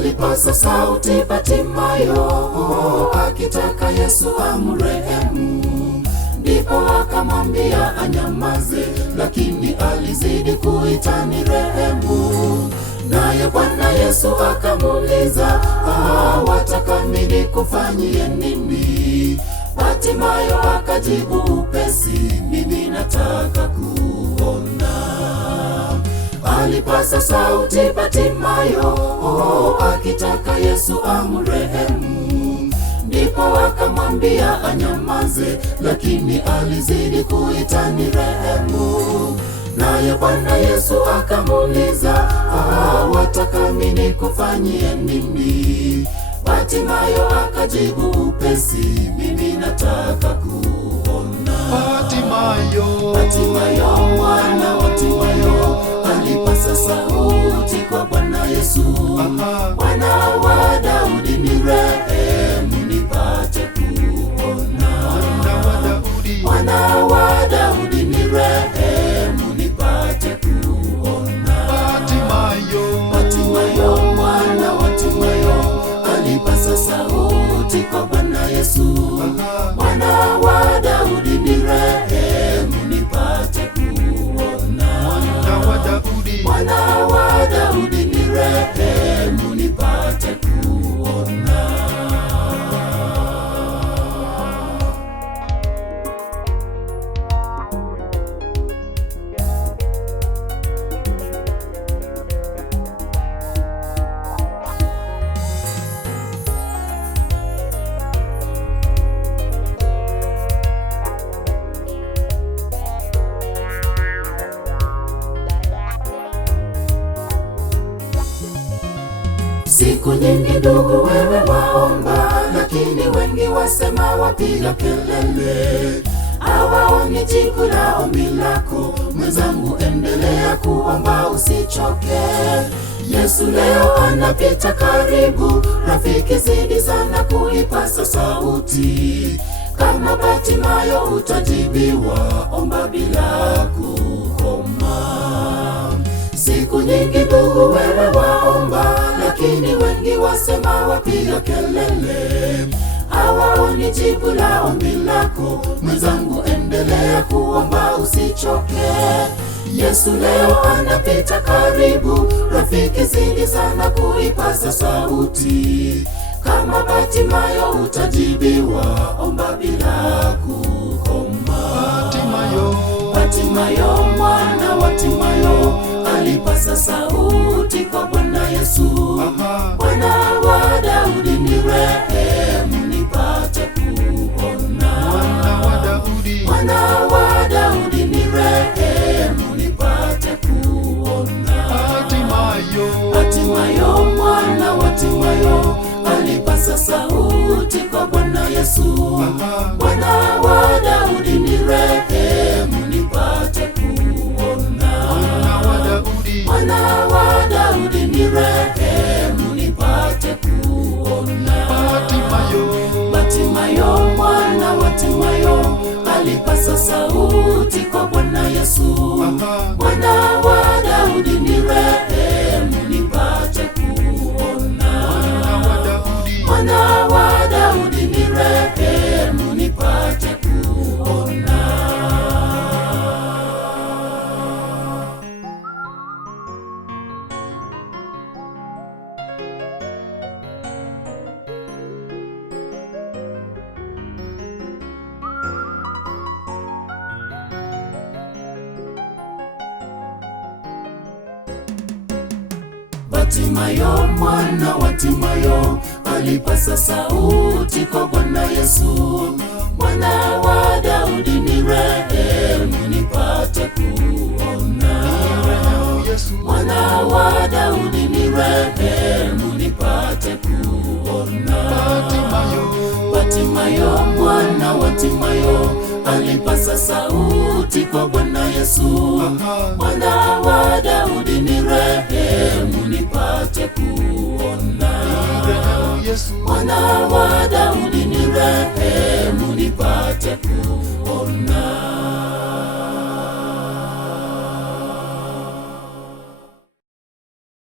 Alipaza sauti Bartimayo, akitaka Yesu amrehemu. Ndipo akamwambia anyamaze, lakini alizidi kuita ni rehemu. Naye Bwana Yesu akamuuliza, wataka mimi nikufanyie nini? Bartimayo akajibu upesi, mimi nataka kuona. Alipaza sauti Bartimayo, akitaka Yesu amrehemu. Ndipo akamwambia anyamaze, lakini alizidi kuita ni rehemu. Naye Bwana Yesu akamuuliza, wataka mimi nikufanyie nini? Bartimayo akajibu upesi, mimi nataka kuona. Bartimayo mwana wa Timayo alipaza sauti kwa Bwana Yesu, Mwana wa Daudi nirehemu nipate kuona. Mwana wa Daudi nirehemu nipate kuona. Bartimayo mwana wa Timayo alipaza sauti kwa Bwana Yesu, Mwana wa Daudi nirehemu nipate kuona. Mwana wa Daudi nirehemu nipate kuona. Siku nyingi ndugu wewe waomba, lakini wengi wasema wapiga kelele. Hawaoni jibu la ombi lako. Mwenzangu, endelea kuomba usichoke. Yesu leo anapita karibu, rafiki zidi sana kuipaza sauti. Kama Bartimayo utajibiwa, omba bila kukoma. Siku nyingi ndugu wewe waomba, lakini wengi wasema wapiga kelele. Hawaoni jibu la ombi lako. Mwenzangu, endelea kuomba usichoke. Yesu leo anapita karibu, rafiki zidi sana kuipaza sauti. Kama Bartimayo utajibiwa, omba bila kukoma. Bartimayo mwana wa Timayo alipaza sauti kwa Bwana Yesu, Mwana wa Daudi nirehemu nipate kuona. Mwana wa Daudi nirehemu nipate kuona. Bartimayo mwana wa Timayo alipaza sauti kwa Bwana Yesu, Mwana wa Daudi nirehemu nipate kuona. Mwana wa Daudi nirehemu nipate kuona. Bartimayo mwana wa Timayo alipaza sauti kwa Bwana Yesu, Mwana wa Daudi nirehemu nipate kuona. Mwana wa Daudi nirehemu nipate kuona. Bartimayo mwana wa Timayo alipaza sauti kwa Bwana Yesu, Mwana wa Daudi nirehemu nipate kuona. Mwana wa Daudi nirehemu nipate kuona. Bartimayo mwana wa Timayo alipaza sauti kwa Bwana Yesu, Mwana wa Daudi nirehemu nipate kuona. Mwana wa Daudi